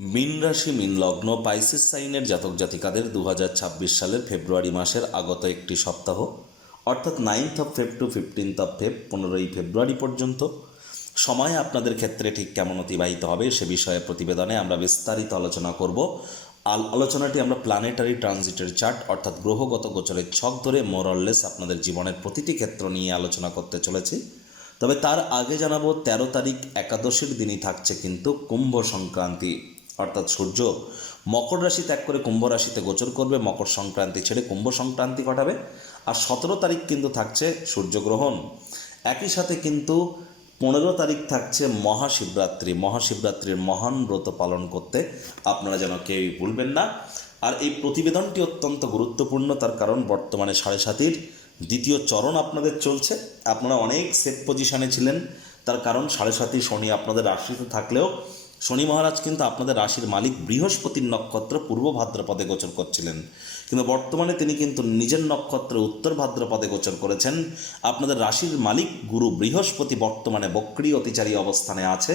মীন রাশি মীন লগ্ন পাইসিস সাইনের জাতক জাতিকাদের 2026 সালের ফেব্রুয়ারি মাসের আগত একটি সপ্তাহ অর্থাৎ 9th of Feb to 15th of Feb 15ই ফেব্রুয়ারি পর্যন্ত সময় আপনাদের ক্ষেত্রে ঠিক কেমন অতিবাহিত হবে সে বিষয়ে প্রতিবেদনে আমরা বিস্তারিত আলোচনা করব। আলোচনাটি আমরা প্ল্যানেটারি ট্রানজিটের চার্ট অর্থাৎ গ্রহগত গোচরের ছক ধরে মোরললেস আপনাদের জীবনের প্রতিটি ক্ষেত্র নিয়ে আলোচনা করতে চলেছি। তবে তার আগে জানাবো 13 তারিখ একাদশীর দিনই থাকছে কিন্তু কুম্ভ সংক্রান্তি, অর্থাৎ সূর্য মকর রাশি ত্যাগ করে কুম্ভ রাশিতে গোচর করবে, মকর সংক্রান্তি ছেড়ে কুম্ভ সংক্রান্তি ঘটাবে। আর 17 তারিখ কিন্তু থাকছে সূর্যগ্রহণ। একই সাথে কিন্তু 15 তারিখ থাকছে মহাশিবরাত্রির মহান ব্রত পালন করতে আপনারা যেন কেউই ভুলবেন না। আর এই প্রতিবেদনটি অত্যন্ত গুরুত্বপূর্ণ, তার কারণ বর্তমানে 7.5 দ্বিতীয় চরণ আপনাদের চলছে। আপনারা অনেক সেফ পজিশনে ছিলেন, তার কারণ 7.5 শনি আপনাদের রাশিতে থাকলেও শনি মহারাজ কিন্তু আপনাদের রাশির মালিক বৃহস্পতির নক্ষত্র পূর্ব ভাদ্রপদে গোচর করছিলেন, কিন্তু বর্তমানে তিনি কিন্তু নিজের নক্ষত্র উত্তর ভাদ্রপদে গোচর করেছেন। আপনাদের রাশির মালিক গুরু বৃহস্পতি বর্তমানে বক্রী অতিচারী অবস্থানে আছে।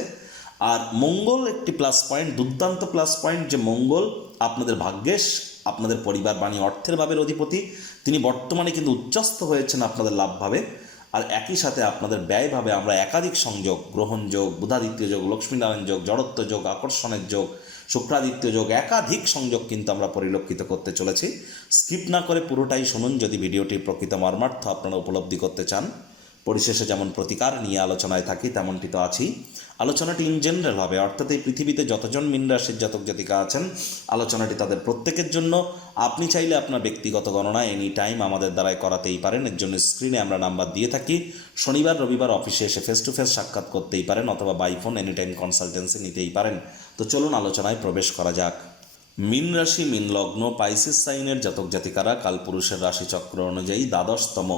আর মঙ্গল একটি প্লাস পয়েন্ট, দুর্দান্ত প্লাস পয়েন্ট, যে মঙ্গল আপনাদের ভাগ্যেশ, আপনাদের পরিবার বাণী অর্থের ভাবের অধিপতি, তিনি বর্তমানে কিন্তু উচ্চস্থ হয়েছেন আপনাদের লাভভাবে। আর একই সাথে আপনাদের ব্যয়ভাবে আমরা একাধিক সংযোগ, গ্রহণ যোগ, বুধাদিত্য যোগ, লক্ষ্মীনারায়ণ যোগ, জড়ত্ব যোগ, আকর্ষণের যোগ, শুক্রাদিত্য যোগ, একাধিক সংযোগ কিন্তু আমরা পরিলক্ষিত করতে চলেছি। স্কিপ না করে পুরোটাই শুনুন যদি ভিডিওটির প্রকৃত মর্মার্থ আপনারা উপলব্ধি করতে চান। পরিশেষে যেমন প্রতিকার নিয়ে আলোচনায় থাকি তেমনটি তো আছেই। আলোচনাটি ইন জেনারেল হবে, অর্থাৎ এই পৃথিবীতে যতজন মীন রাশির জাতক জাতিকা আছেন আলোচনাটি তাদের প্রত্যেকের জন্য। আপনি চাইলে আপনার ব্যক্তিগত গণনা এনি টাইম আমাদের দ্বারাই করাতেই পারেন। এর জন্য স্ক্রিনে আমরা নাম্বার দিয়ে থাকি। শনিবার রবিবার অফিসে এসে ফেস টু ফেস সাক্ষাৎ করতেই পারেন, অথবা by phone any time consultancy নিতেই পারেন। তো চলুন আলোচনায় প্রবেশ করা যাক। মীন রাশি মীন লগ্ন পাইসিস সাইনের জাতক জাতিকারা কালপুরুষের রাশিচক্র অনুযায়ী দ্বাদশতম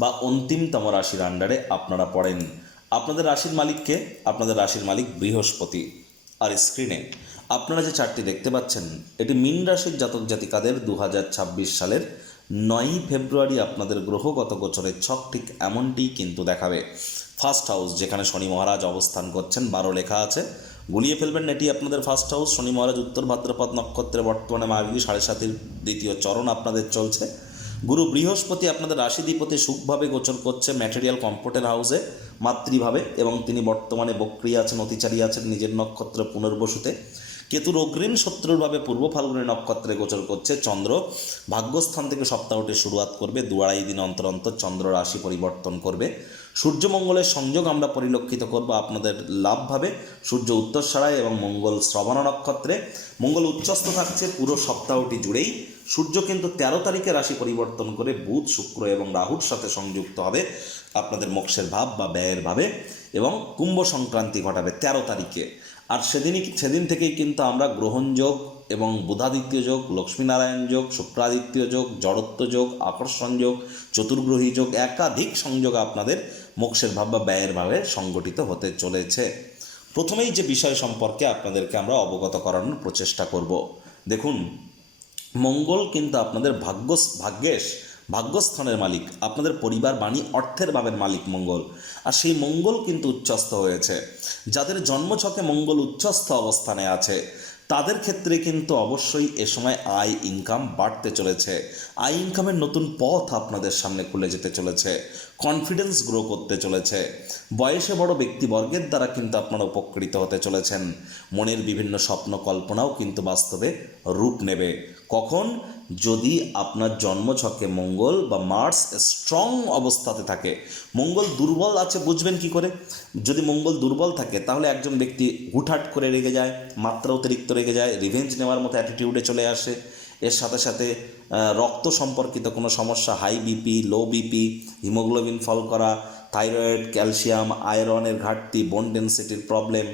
বা অন্তিমতম রাশির আন্ডারে আপনারা পড়েন। আপনাদের রাশির মালিককে, আপনাদের রাশির মালিক বৃহস্পতি। আর স্ক্রিনে আপনারা যে চার্টটি দেখতে পাচ্ছেন এটি মীন রাশির জাতক জাতিকাদের 2026 সালের 9ই ফেব্রুয়ারি আপনাদের গ্রহগত গোচরের ছক ঠিক এমনটিই কিন্তু দেখাবে। ফার্স্ট হাউস যেখানে শনি মহারাজ অবস্থান করছেন 12 লেখা আছে, গুলিয়ে ফেলবেন, এটি আপনাদের ফার্স্ট হাউস। শনি মহারাজ উত্তর ভাদ্রপদ নক্ষত্রে বর্তমানে মার্গী 7.5 দ্বিতীয় চরণ আপনাদের চলছে। গুরু বৃহস্পতি আপনাদের রাশিধিপতি সুখভাবে গোচর করছে ম্যাটেরিয়াল কম্ফোর্টের হাউসে মাতৃভাবে, এবং তিনি বর্তমানে বক্রী আছেন, অতিচারী আছেন নিজের নক্ষত্র পুনর্বসুতে। কেতুর অগ্রিম শত্রুরভাবে পূর্ব ফাল্গুনী নক্ষত্রে গোচর করছে। চন্দ্র ভাগ্যস্থান থেকে সপ্তাহটি শুরুয়াত করবে, 2-2.5 দিন অন্তর অন্তর চন্দ্র রাশি পরিবর্তন করবে। সূর্যমঙ্গলের সংযোগ আমরা পরিলক্ষিত করব আপনাদের লাভভাবে। সূর্য উত্তরসারায় এবং মঙ্গল শ্রবণ নক্ষত্রে। মঙ্গল উচ্চস্থ থাকছে পুরো সপ্তাহটি জুড়েই। সূর্য কিন্তু 13 তারিখে রাশি পরিবর্তন করে বুধ, শুক্র এবং রাহুর সাথে সংযুক্ত হবে আপনাদের মোক্ষের ভাব বা ব্যয়ের ভাবে, এবং কুম্ভ সংক্রান্তি ঘটাবে 13 তারিখে। আর সেদিন থেকেই কিন্তু আমরা গ্রহণ যোগ এবং বুধাদিত্য যোগ, লক্ষ্মীনারায়ণ যোগ, শুক্রাদিত্য যোগ, জড়ত্ব যোগ, আকর্ষণ যোগ, চতুর্গ্রহী যোগ, একাধিক সংযোগ আপনাদের মোক্ষের ভাব বা ব্যয়ের ভাবে সংগঠিত হতে চলেছে। প্রথমেই যে বিষয় সম্পর্কে আপনাদেরকে আমরা অবগত করানোর প্রচেষ্টা করব। দেখুন, মঙ্গল কিন্তু আপনাদের ভাগ্যস্থানের মালিক, আপনাদের পরিবার বাণী অর্থের ভাবের মালিক মঙ্গল। আর সেই মঙ্গল কিন্তু উচ্চস্থ হয়েছে। যাদের জন্মছকে মঙ্গল উচ্চস্থ অবস্থানে আছে তাদের ক্ষেত্রে কিন্তু অবশ্যই এ সময় আয় ইনকাম বাড়তে চলেছে। আয় ইনকামের নতুন পথ আপনাদের সামনে খুলে যেতে চলেছে, কনফিডেন্স গ্রো করতে চলেছে। বয়সে বড় ব্যক্তিবর্গের দ্বারা কিন্তু আপনারা উপকৃত হতে চলেছেন। মনের বিভিন্ন স্বপ্ন কল্পনাও কিন্তু বাস্তবে রূপ নেবে। কখন? যদি আপনার জন্মছকে মঙ্গল বা মার্স স্ট্রং অবস্থাতে থাকে। মঙ্গল দুর্বল আছে বুঝবেন কি করে? যদি মঙ্গল দুর্বল থাকে তাহলে একজন ব্যক্তি হুটহাট করে রেগে যায়, মাত্রা অতিরিক্ত রেগে যায়, রিভেঞ্জ নেওয়ার মতো অ্যাটিটিউডে চলে আসে। এর সাথে সাথে রক্ত সম্পর্কিত কোনো সমস্যা, high BP, low BP, haemoglobin fall করা, থাইরয়েড, ক্যালসিয়াম, আয়রনের ঘাটতি, বোন ডেনসিটির প্রবলেম,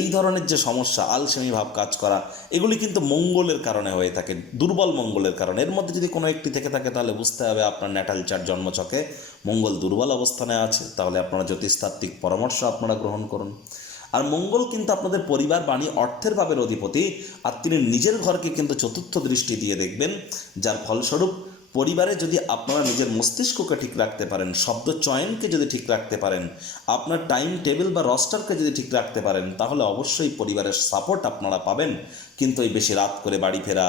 এই ধরনের যে সমস্যা, আলসেমি ভাব কাজ করা, এগুলি কিন্তু মঙ্গলের কারণে হয়ে থাকে, দুর্বল মঙ্গলের কারণে। এর মধ্যে যদি কোনো একটি থেকে থাকে তাহলে বুঝতে হবে আপনার ন্যাটাল চার্ট জন্মছকে মঙ্গল দুর্বল অবস্থানে আছে। তাহলে আপনারা জ্যোতিষতাত্ত্বিক পরামর্শ আপনারা গ্রহণ করুন। আর মঙ্গল কিন্তু আপনাদের পরিবার বাণী অর্থের ভাবের অধিপতি, আর তিনি নিজের ঘরকে কিন্তু চতুর্থ দৃষ্টি দিয়ে দেখবেন, যার ফলস্বরূপ পরিবারে যদি আপনারা নিজের মস্তিষ্ককে ঠিক রাখতে পারেন, শব্দ চয়নকে যদি ঠিক রাখতে পারেন, আপনার টাইম টেবিল বা রস্টারকে যদি ঠিক রাখতে পারেন, তাহলে অবশ্যই পরিবারের সাপোর্ট আপনারা পাবেন। কিন্তু এই বেশি রাত করে বাড়ি ফেরা,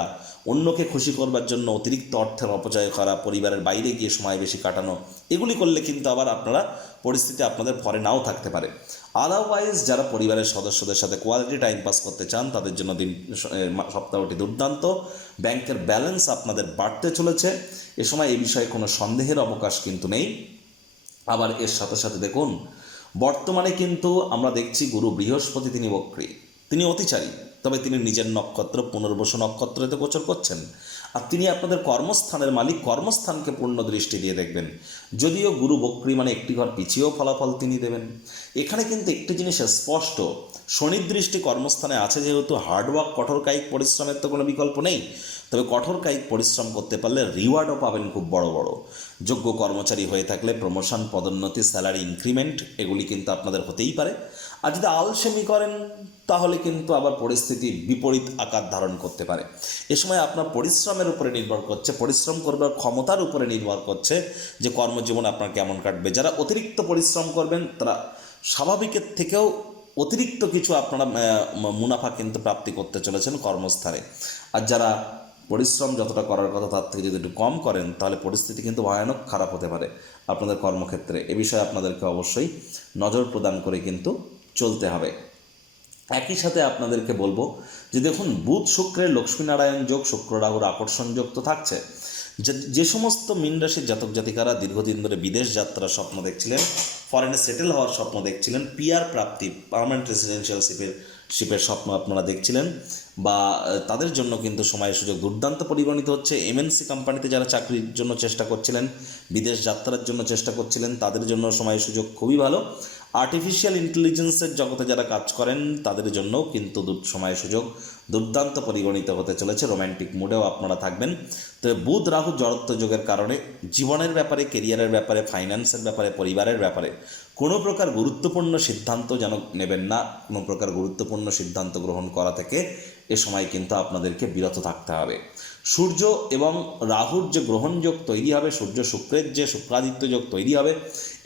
অন্যকে খুশি করবার জন্য অতিরিক্ত অর্থের অপচয় করা, পরিবারের বাইরে গিয়ে সময় বেশি কাটানো, এগুলি করলে কিন্তু আবার আপনারা পরিস্থিতি আপনাদের ভরে নাও থাকতে পারে। আদারওয়াইজ যারা পরিবারের সদস্যদের সাথে কোয়ালিটি টাইম পাস করতে চান, তাদের জন্য সপ্তাহটি দুর্দান্ত। ব্যাংকের ব্যালেন্স আপনাদের বাড়তে চলেছে, এ সময় এই বিষয়ে কোনো সন্দেহের অবকাশ কিন্তু নেই। আবার এর সাথে সাথে দেখুন, বর্তমানে কিন্তু আমরা দেখছি গুরু বৃহস্পতি তিনি বক্রী, তিনি অতিচারী, তবে তিনি নিজের নক্ষত্র পুনর্বসু নক্ষত্রতে গোচর করছেন। আর তিনি আপনাদের কর্মস্থানের মালিক, কর্মস্থানকে পূর্ণ দৃষ্টি দিয়ে দেখবেন। যদিও গুরু বক্রী মানে একটি ঘর পিছিয়েও ফলাফল তিনি দেবেন। এখানে কিন্তু একটি জিনিস স্পষ্ট, শনির দৃষ্টি কর্মস্থানে আছে যেহেতু হার্ডওয়ার্ক, কঠোর কায়িক পরিশ্রমের তো কোনো বিকল্প নেই। তবে কঠোর কায়িক পরিশ্রম করতে পারলে রিওয়ার্ডও পাবেন খুব বড় বড়। যোগ্য কর্মচারী হয়ে থাকলে প্রমোশন, পদোন্নতি, স্যালারি ইনক্রিমেন্ট এগুলি কিন্তু আপনাদের হতেই পারে। আর যদি আলসেমি করেন তাহলে কিন্তু আবার পরিস্থিতি বিপরীত আকার ধারণ করতে পারে। এ সময় আপনার পরিশ্রমের উপরে নির্ভর করছে, পরিশ্রম করবার ক্ষমতার উপরে নির্ভর করছে যে কর্মজীবন আপনার কেমন কাটবে। যারা অতিরিক্ত পরিশ্রম করবেন তারা স্বাভাবিকের থেকেও অতিরিক্ত কিছু আপনারা মুনাফা কিন্তু প্রাপ্তি করতে চলেছেন কর্মস্থানে। আর যারা পরিশ্রম যতটা করার কথা তার থেকে যদি একটু কম করেন তাহলে পরিস্থিতি কিন্তু ভয়ানক খারাপ হতে পারে আপনাদের কর্মক্ষেত্রে। এ বিষয়ে আপনাদেরকে অবশ্যই নজর প্রদান করে কিন্তু চলতে হবে। একই সাথে আপনাদেরকে বলবো যে দেখুন, বুধ শুক্রের লক্ষ্মীনারায়ণ যোগ, শুক্র রাহুর আকর্ষণ যোগ তো থাকছে। যে সমস্ত মীন রাশির জাতক জাতিকারা দীর্ঘদিন ধরে বিদেশ যাত্রার স্বপ্ন দেখছিলেন, ফরেনে সেটেল হওয়ার স্বপ্ন দেখছিলেন, পিআর প্রাপ্তি, পার্মানেন্ট রেসিডেন্সিয়াল শিপের স্বপ্ন আপনারা দেখছিলেন, বা তাদের জন্য কিন্তু সময় সুযোগ দুর্দান্ত পরিগণিত হচ্ছে। এমএনসি কোম্পানিতে যারা চাকরির জন্য চেষ্টা করছিলেন, বিদেশ যাত্রার জন্য চেষ্টা করছিলেন, তাদের জন্য সময় সুযোগ খুবই ভালো। আর্টিফিশিয়াল ইন্টেলিজেন্সের জগতে যারা কাজ করেন তাদের জন্যও কিন্তু সময় সুযোগ দুর্দান্ত পরিগণিত হতে চলেছে। রোম্যান্টিক মুডেও আপনারা থাকবেন। তবে বুধ রাহু জড়ত্ব যোগের কারণে জীবনের ব্যাপারে, কেরিয়ারের ব্যাপারে, ফাইন্যান্সের ব্যাপারে, পরিবারের ব্যাপারে কোনো প্রকার গুরুত্বপূর্ণ সিদ্ধান্ত যেন নেবেন না। কোনো প্রকার গুরুত্বপূর্ণ সিদ্ধান্ত গ্রহণ করা থেকে এ সময় কিন্তু আপনাদেরকে বিরত থাকতে হবে। সূর্য এবং রাহুর যে গ্রহণযোগ তৈরি হবে, সূর্য শুক্রের যে শুক্রাদিত্য যোগ তৈরি হবে,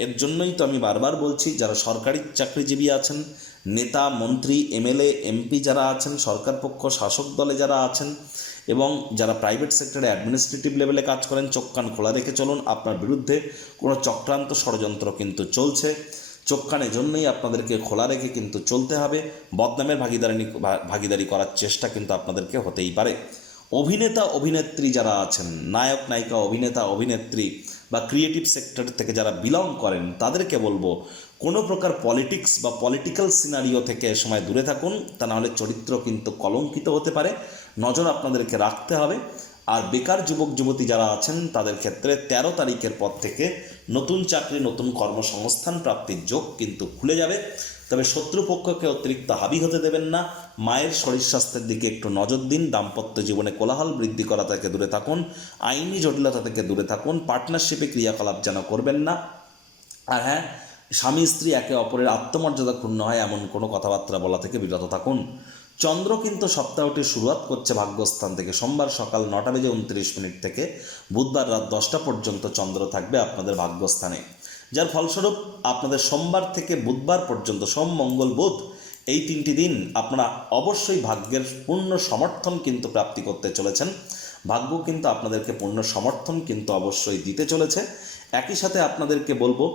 এর জন্যই তো আমি বারবার বলছি যারা সরকারি চাকরিজীবী আছেন, নেতা, মন্ত্রী, এমএলএ, এমপি যারা আছেন, সরকার পক্ষ শাসক দলে যারা আছেন, এবং যারা প্রাইভেট সেক্টরে অ্যাডমিনিস্ট্রেটিভ লেভেলে কাজ করেন, চোখ কান খোলা রেখে চলুন। আপনার বিরুদ্ধে কোনো চক্রান্ত ষড়যন্ত্র কিন্তু চলছে, চোখ কানের জন্যই আপনাদেরকে খোলা রেখে কিন্তু চলতে হবে। বদনামের ভাগিদারি করার চেষ্টা কিন্তু আপনাদেরকে হতেই পারে। অভিনেতা অভিনেত্রী যারা আছেন, নায়ক নায়িকা, অভিনেতা অভিনেত্রী বা ক্রিয়েটিভ সেক্টর থেকে যারা বিলং করেন, তাদেরকে বলবো কোনো প্রকার পলিটিক্স বা পলিটিক্যাল সিনারিও থেকে এ সময় দূরে থাকুন, তা নাহলে চরিত্র কিন্তু কলঙ্কিত হতে পারে। নজর আপনাদেরকে রাখতে হবে। আর বেকার যুবক যুবতী যারা আছেন তাদের ক্ষেত্রে 13 তারিখের পর থেকে নতুন চাকরি, নতুন কর্মসংস্থান প্রাপ্তির যোগ কিন্তু খুলে যাবে। তবে শত্রুপক্ষকে অতিরিক্ত হাবি হতে দেবেন না। মায়ের শরীর স্বাস্থ্যের দিকে একটু নজর দিন। দাম্পত্য জীবনে কোলাহল বৃদ্ধি করা থেকে দূরে থাকুন। আইনি জটিলতা থেকে দূরে থাকুন। পার্টনারশিপে ক্রিয়াকলাপ যেন করবেন না। আর হ্যাঁ, স্বামী স্ত্রী একে অপরের আত্মমর্যাদা ক্ষুণ্ণ হয় এমন কোনো কথাবার্তা বলা থেকে বিরত থাকুন। চন্দ্র কিন্তু সপ্তাহটির শুরুয়াত করছে ভাগ্যস্থান থেকে। সোমবার সকাল 9:29 থেকে বুধবার রাত 10টা পর্যন্ত চন্দ্র থাকবে আপনাদের ভাগ্যস্থানে, যার ফলস্বরূপ আপনাদের সোমবার থেকে বুধবার পর্যন্ত, সোম মঙ্গল বুধ, এই 3টি দিন আপনারা অবশ্যই ভাগ্যের পূর্ণ সমর্থন কিন্তু প্রাপ্তি করতে চলেছেন। ভাগ্য কিন্তু আপনাদেরকে পূর্ণ সমর্থন কিন্তু অবশ্যই দিতে চলেছে। একই সাথে আপনাদেরকে বলবো,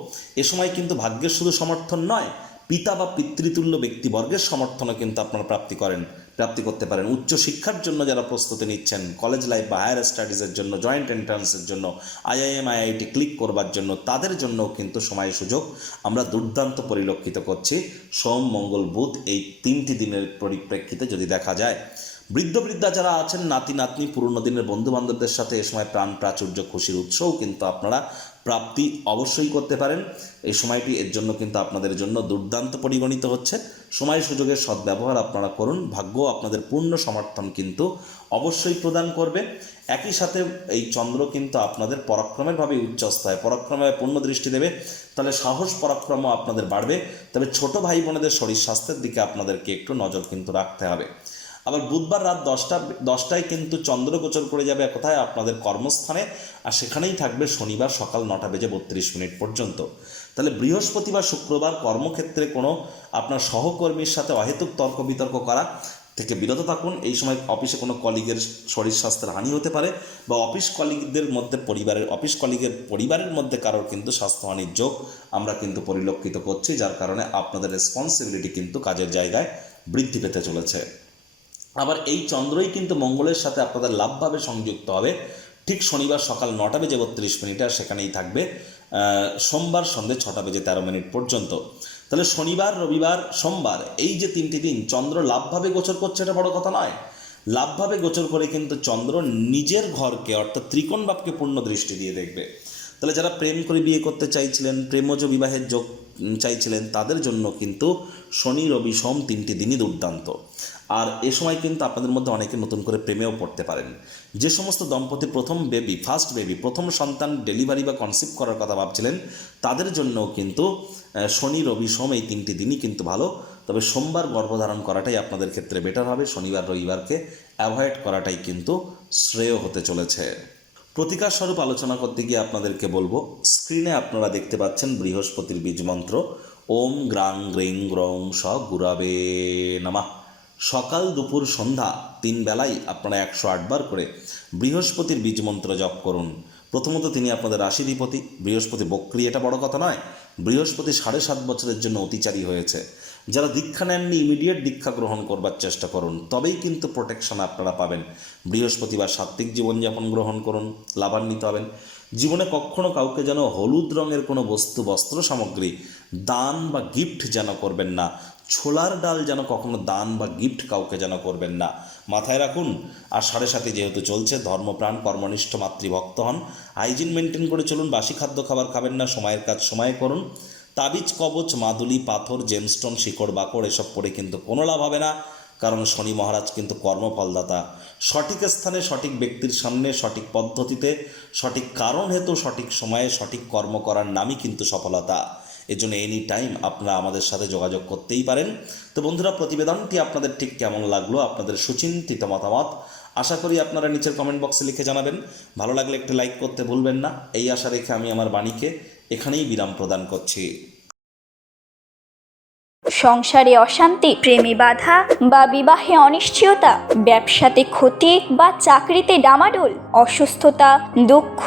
এ সময় কিন্তু ভাগ্যের শুধু সমর্থন নয়, পিতা বা পিতৃতুল্য ব্যক্তিবর্গের সমর্থনও কিন্তু আপনারা প্রাপ্তি করতে পারেন। উচ্চশিক্ষার জন্য যারা প্রস্তুতি নিচ্ছেন, কলেজ লাইফ বা হায়ার স্টাডিজের জন্য, জয়েন্ট এন্ট্রান্সের জন্য, আইআইএম আইআইটি ক্লিক করবার জন্য, তাদের জন্যও কিন্তু সময় সুযোগ আমরা দুর্দান্ত পরিলক্ষিত করছি। সোম মঙ্গল বুধ এই 3টি দিনের পরিপ্রেক্ষিতে যদি দেখা যায়, বৃদ্ধ বৃদ্ধা যারা আছেন, নাতি নাতনি, পুরনো দিনের বন্ধু বান্ধবদের সাথে এ সময় প্রাণ প্রাচুর্য, খুশির উৎসও কিন্তু আপনারা প্রাপ্তি অবশ্যই করতে পারেন। এই সময়টি এর জন্য কিন্তু আপনাদের জন্য দুর্দান্ত পরিগণিত হচ্ছে। সময় সুযোগের সদ্ব্যবহার আপনারা করুন। ভাগ্য আপনাদের পূর্ণ সমর্থন কিন্তু অবশ্যই প্রদান করবে। একই সাথে এই চন্দ্র কিন্তু আপনাদের পরাক্রমের ভাবে উচ্চস্থ হয়, পরাক্রমে পূর্ণ দৃষ্টি দেবে, তাহলে সাহস পরাক্রমও আপনাদের বাড়বে। তবে ছোট ভাই বোনেদের শরীর স্বাস্থ্যের দিকে আপনাদেরকে একটু নজর কিন্তু রাখতে হবে। আবার বুধবার রাত 10টায় কিন্তু চন্দ্র গোচর করে যাবে কোথায়, আপনাদের কর্মস্থানে, আর সেখানেই থাকবে শনিবার সকাল 9:32 পর্যন্ত। তাহলে বৃহস্পতি বা শুক্রবার কর্মক্ষেত্রে কোনো আপনার সহকর্মীর সাথে অহেতুক তর্ক বিতর্ক করা থেকে বিরত থাকুন। এই সময় অফিসে কোনো কলিগের শরীর স্বাস্থ্যের হানি হতে পারে, বা অফিস কলিগদের মধ্যে পরিবারের মধ্যে কারোর কিন্তু স্বাস্থ্যহানির যোগ আমরা কিন্তু পরিলক্ষিত করছি, যার কারণে আপনাদের রেসপন্সিবিলিটি কিন্তু কাজের জায়গায় বৃদ্ধি পেতে চলেছে। আবার এই চন্দ্রই কিন্তু মঙ্গলের সাথে আপনাদের লাভভাবে সংযুক্ত হবে ঠিক শনিবার সকাল 9:32, আর সেখানেই থাকবে সোমবার সন্ধ্যে 6:13 পর্যন্ত। তাহলে শনিবার, রবিবার, সোমবার এই যে 3টি দিন চন্দ্র লাভভাবে গোচর করছে, এটা বড় কথা নয়। লাভভাবে গোচর করে কিন্তু চন্দ্র নিজের ঘরকে অর্থাৎ ত্রিকোণ ভাবকে পূর্ণ দৃষ্টি দিয়ে দেখবে। তাহলে যারা প্রেম করে বিয়ে করতে চাইছিলেন, প্রেমজ বিবাহের যোগ চাইছিলেন, তাদের জন্য কিন্তু শনি, রবি, সোম 3টি দিনই দুর্দান্ত। আর এ সময় কিন্তু আপনাদের মধ্যে অনেকে নতুন করে প্রেমেও পড়তে পারেন। যে সমস্ত দম্পতি ফার্স্ট বেবি, প্রথম সন্তান ডেলিভারি বা কনসিভ করার কথা ভাবছিলেন, তাদের জন্যও কিন্তু শনি, রবি, সোম এই 3টি দিনই কিন্তু ভালো। তবে সোমবার গর্ভধারণ করাটাই আপনাদের ক্ষেত্রে বেটার হবে, শনিবার রবিবারকে অ্যাভয়েড করাটাই কিন্তু শ্রেয় হতে চলেছে। প্রতিকার স্বরূপ আলোচনা করতে গিয়ে আপনাদেরকে বলবো, স্ক্রিনে আপনারা দেখতে পাচ্ছেন বৃহস্পতির বীজ মন্ত্র ওম গ্রাং গ্রিং গ্রং স গুরাবে নমঃ। সকাল, দুপুর, সন্ধ্যা 3 বেলায় আপনারা 108 বার করে বৃহস্পতির বীজ মন্ত্র জপ করুন। প্রথমত তিনি আপনাদের রাশিধিপতি, বৃহস্পতি বক্রী, এটা বড় কথা নয়। বৃহস্পতি 7.5 বছরের জন্য অতিচারী হয়েছে। যারা দীক্ষা নেননি ইমিডিয়েট দীক্ষা গ্রহণ করবার চেষ্টা করুন, তবেই কিন্তু প্রোটেকশন আপনারা পাবেন। বৃহস্পতিবার সাত্ত্বিক জীবনযাপন গ্রহণ করুন, লাভান্বিত হবেন। জীবনে কখনো কাউকে যেন হলুদ রঙের কোনো বস্ত্র সামগ্রী দান বা গিফট যেন করবেন না। ছোলার ডাল যেন কখনো দান বা গিফট কাউকে যেন করবেন না, মাথায় রাখুন। আর 7.5 যেহেতু চলছে, ধর্মপ্রাণ, কর্মনিষ্ঠ, মাতৃভক্ত হন, হাইজিন মেনটেন করে চলুন, বাসি খাদ্য খাবার খাবেন না, সময়ের কাজ সময়ে করুন। তাবিজ, কবচ, মাদুলি, পাথর, জেমস্টোন, শিকড় বাকড় এসব পড়ে কিন্তু কোনো লাভ হবে না, কারণ শনি মহারাজ কিন্তু কর্মফলদাতা। সঠিক স্থানে, সঠিক ব্যক্তির সামনে, সঠিক পদ্ধতিতে, সঠিক কারণ হেতু, সঠিক সময়ে সঠিক কর্ম করার নামই কিন্তু সফলতা। এজন্য এনি টাইম আপনারা আমাদের সাথে যোগাযোগ করতেই পারেন। তো বন্ধুরা, প্রতিবেদনটি আপনাদের ঠিক কেমন লাগলো, আপনাদের সুচিন্তিত মতামত আশা করি আপনারা নিচের কমেন্ট বক্সে লিখে জানাবেন। ভালো লাগলে একটি লাইক করতে ভুলবেন না। এই আশা রেখে আমি আমার বাণীকে এখানেই বিরাম প্রদান করছি। সংসারে অশান্তি, প্রেমে বাধা বা বিবাহে অনিশ্চয়তা, ব্যবসাতে ক্ষতি বা চাকরিতে ডামাডোল, অসুস্থতা, দুঃখ,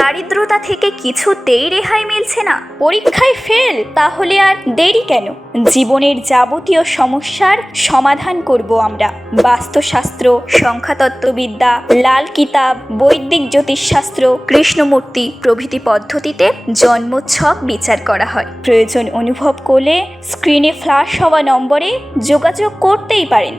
দারিদ্রতা থেকে কিছুতেই রেহাই মিলছে না, পরীক্ষায় ফেল, তাহলে আর দেরি কেন? জীবনের যাবতীয় সমস্যার সমাধান করব আমরা। বাস্তুশাস্ত্র, সংখ্যাতত্ত্ববিদ্যা, লাল কিতাব, বৈদিক জ্যোতিষশাস্ত্র, কৃষ্ণমূর্তি প্রভৃতি পদ্ধতিতে জন্মছক বিচার করা হয়। প্রয়োজন অনুভব করলে স্ক্রিনে ফ্ল্যাশ হওয়া নম্বরে যোগাযোগ করতেই পারেন।